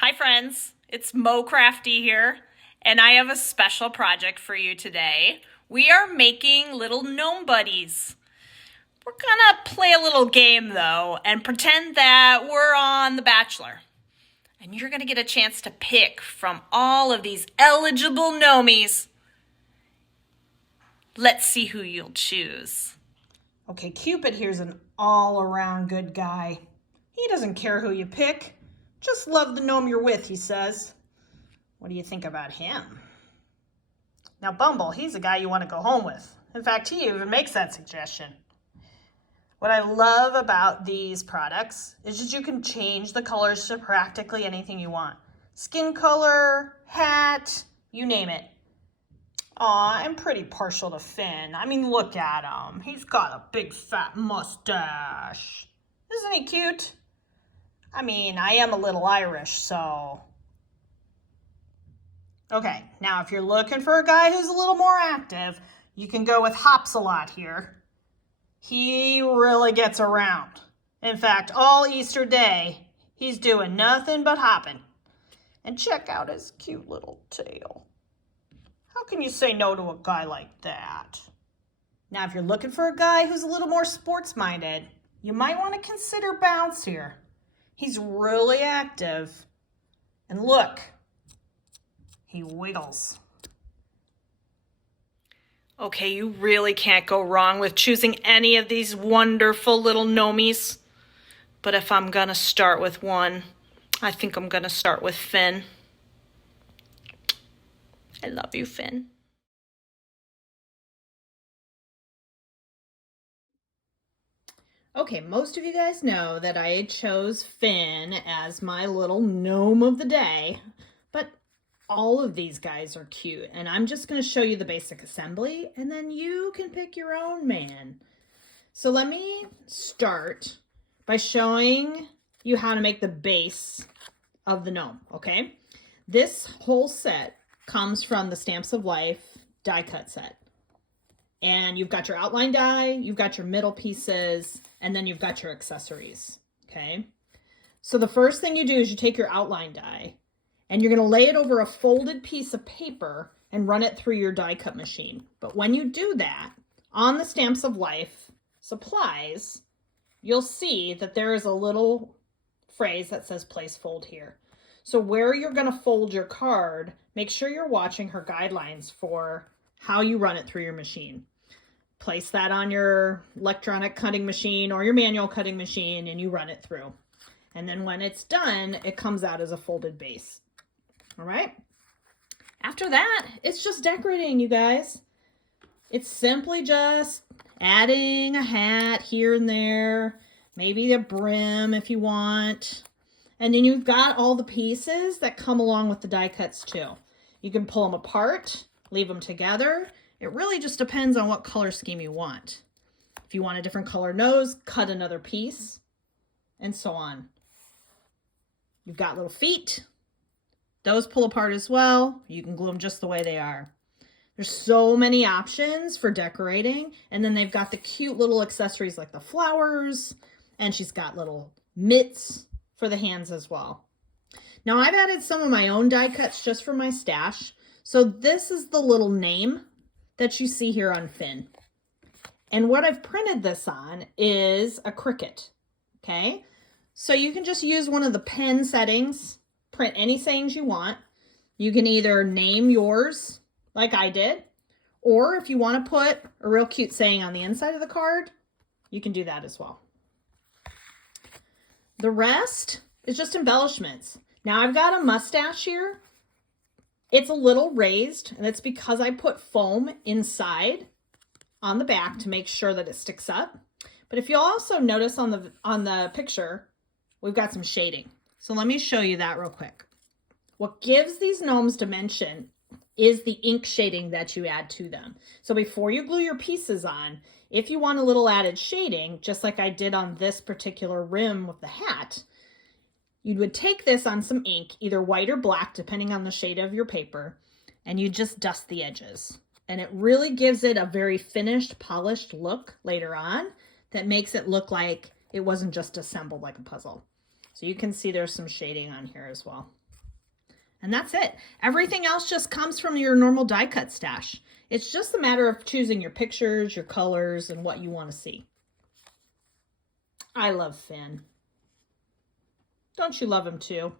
Hi friends, it's Mo Crafty here, and I have a special project for you today. We are making little gnome buddies. We're gonna play a little game though, and pretend that we're on The Bachelor. And you're gonna get a chance to pick from all of these eligible gnomies. Let's see who you'll choose. Okay, Cupid here's an all-around good guy. He doesn't care who you pick. Just love the gnome you're with, he says. What do you think about him? Now, Bumble, he's a guy you want to go home with. In fact, he even makes that suggestion. What I love about these products is that you can change the colors to practically anything you want. Skin color, hat, you name it. Aw, I'm pretty partial to Finn. I mean, look at him. He's got a big fat mustache. Isn't he cute? I mean, I am a little Irish, so... Okay, now if you're looking for a guy who's a little more active, you can go with Hops a lot here. He really gets around. In fact, all Easter Day, he's doing nothing but hopping. And check out his cute little tail. How can you say no to a guy like that? Now, if you're looking for a guy who's a little more sports-minded, you might want to consider Bounce here. He's really active. And look, he wiggles. Okay, you really can't go wrong with choosing any of these wonderful little gnomies. But if I'm gonna start with one, I think I'm gonna start with Finn. I love you, Finn. Okay, most of you guys know that I chose Finn as my little gnome of the day, but all of these guys are cute, and I'm just going to show you the basic assembly, and then you can pick your own man. So let me start by showing you how to make the base of the gnome, okay? This whole set comes from the Stamps of Life die cut set. And you've got your outline die, you've got your middle pieces, and then you've got your accessories, okay? So the first thing you do is you take your outline die, and you're going to lay it over a folded piece of paper and run it through your die cut machine. But when you do that, on the Stamps of Life supplies, you'll see that there is a little phrase that says place fold here. So where you're going to fold your card, make sure you're watching her guidelines for how you run it through your machine. Place that on your electronic cutting machine or your manual cutting machine and you run it through. And then when it's done, it comes out as a folded base. All right? After that, it's just decorating, you guys. It's simply just adding a hat here and there, maybe a brim if you want. And then you've got all the pieces that come along with the die cuts too. You can pull them apart, leave them together. It really just depends on what color scheme you want. If you want a different color nose, cut another piece, and so on. You've got little feet. Those pull apart as well. You can glue them just the way they are. There's so many options for decorating. And then they've got the cute little accessories like the flowers. And she's got little mitts for the hands as well. Now I've added some of my own die cuts just for my stash. So this is the little name that you see here on Finn. And what I've printed this on is a cricket, okay? So you can just use one of the pen settings, print any sayings you want. You can either name yours like I did, or if you want to put a real cute saying on the inside of the card, you can do that as well. The rest is just embellishments. Now I've got a mustache here. It's a little raised, and it's because I put foam inside on the back to make sure that it sticks up. But if you'll also notice on the picture, we've got some shading. So let me show you that real quick. What gives these gnomes dimension is the ink shading that you add to them. So before you glue your pieces on, if you want a little added shading, just like I did on this particular rim with the hat, you would take this on some ink, either white or black, depending on the shade of your paper, and you just dust the edges. And it really gives it a very finished, polished look later on that makes it look like it wasn't just assembled like a puzzle. So you can see there's some shading on here as well. And that's it. Everything else just comes from your normal die cut stash. It's just a matter of choosing your pictures, your colors, and what you want to see. I love Finn. Don't you love him too?